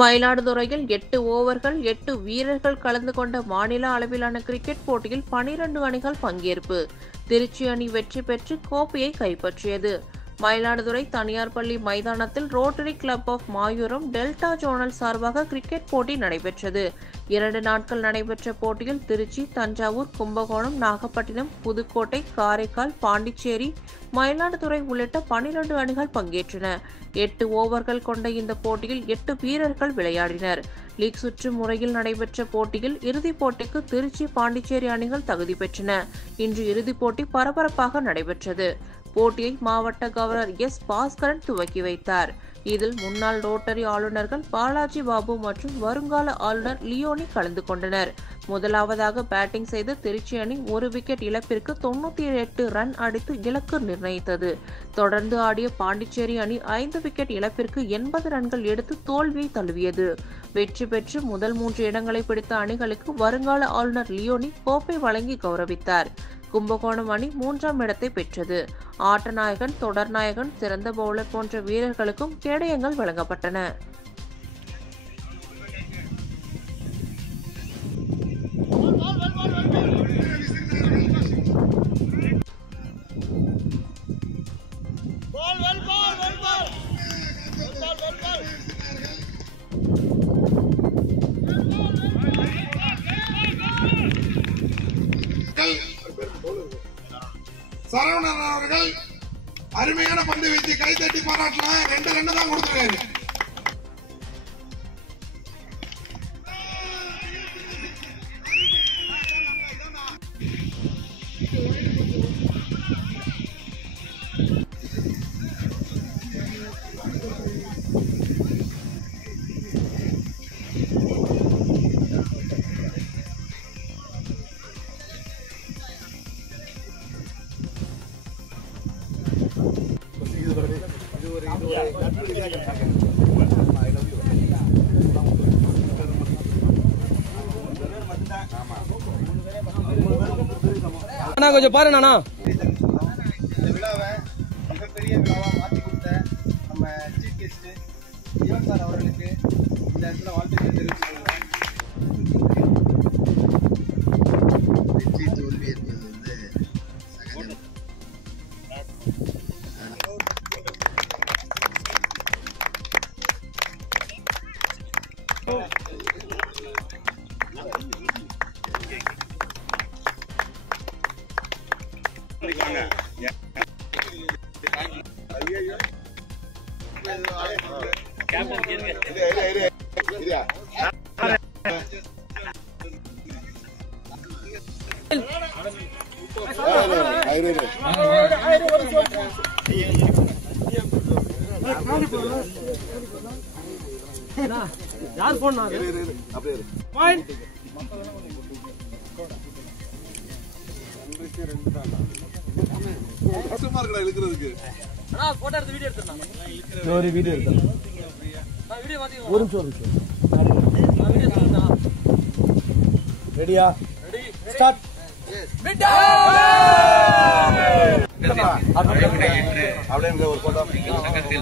மயிலாடுதுறையில் 8 ஓவர்கள் 8 வீரர்கள் கலந்து கொண்ட மாநில அளவிலான கிரிக்கெட் போட்டியில் 12 அணிகள் பங்கேற்பு. திருச்சி அணி வெற்றி பெற்று கோப்பையை கைப்பற்றியது. மயிலாடுதுறை தனியார் பள்ளி மைதானத்தில் rotary club of Mayuram delta zonal சார்பாக கிரிக்கெட் போட்டி நடைபெற்றது. 2 நாட்கள் நடைபெற்ற போட்டியில் திருச்சி, தஞ்சாவூர், கும்பகோணம், நாகப்பட்டினம், புதுக்கோட்டை, காரைக்கால், பாண்டிச்சேரி, மயிலாடுதுறை உள்ளிட்ட 12 அணிகள் பங்கேற்றன. 8 ஓவர்கள் கொண்ட இந்த போட்டியில் 8 வீரர்கள் விளையாடினர். லீக் சுற்று முறையில் நடைபெற்ற போட்டியில் இறுதிப் போட்டிக்கு திருச்சி, பாண்டிச்சேரி அணிகள் தகுதி பெற்றன. இன்று இறுதிப் போட்டி பரபரப்பாக நடைபெற்றது. போட்டியை மாவட்ட கவர்னர் எஸ். பாஸ்கரன் துவக்கி வைத்தார். இதில் முன்னாள் ரோட்டரி ஆளுநர்கள் பாலாஜி பாபு மற்றும் வருங்கால ஆளுநர் லியோனி கலந்து கொண்டனர். முதலாவதாக பேட்டிங் செய்த திருச்சி அணி 1 விக்கெட் இழப்பிற்கு 98 ரன் அடித்து இலக்கு நிர்ணயித்தது. தொடர்ந்து ஆடிய பாண்டிச்சேரி அணி 5 விக்கெட் இழப்பிற்கு 80 ரன்கள் எடுத்து தோல்வியை தழுவியது. வெற்றி பெற்று முதல் 3 இடங்களை பிடித்த அணிகளுக்கு வருங்கால ஆளுநர் லியோனி கோப்பை வழங்கி கௌரவித்தார். கும்பகோணம் அணி 3ஆம் இடத்தை பெற்றது. ஆட்டநாயகன், தொடர்நாயகன், சிறந்த பவுலர் போன்ற வீரர்களுக்கும் கேடயங்கள் வழங்கப்பட்டன. சரவணன் அவர்கள் அருமையான பந்து வீச்சு கைத்தட்டி பாராட்டலாம். 2 ரன் தான் கொடுத்துருக்காரு. கொஞ்சம் பாரு நானா இந்த விழாவை மிகப்பெரிய விழாவா மாற்றி கொடுத்த நம்ம சீஃப் கெஸ்ட் ஜீவன் சார் அவர்களுக்கு இந்த இடத்துல வாழ்த்துக்கள் தெரிவித்துக் வெற்றி தோல்வி என்பது சகஜம். யார் போன் வீடியோ எடுத்தேன். ஒரு நிமிஷம் ரெடியா? ஸ்டார்ட். அப்படியே ஒரு போட்டோ அனைத்து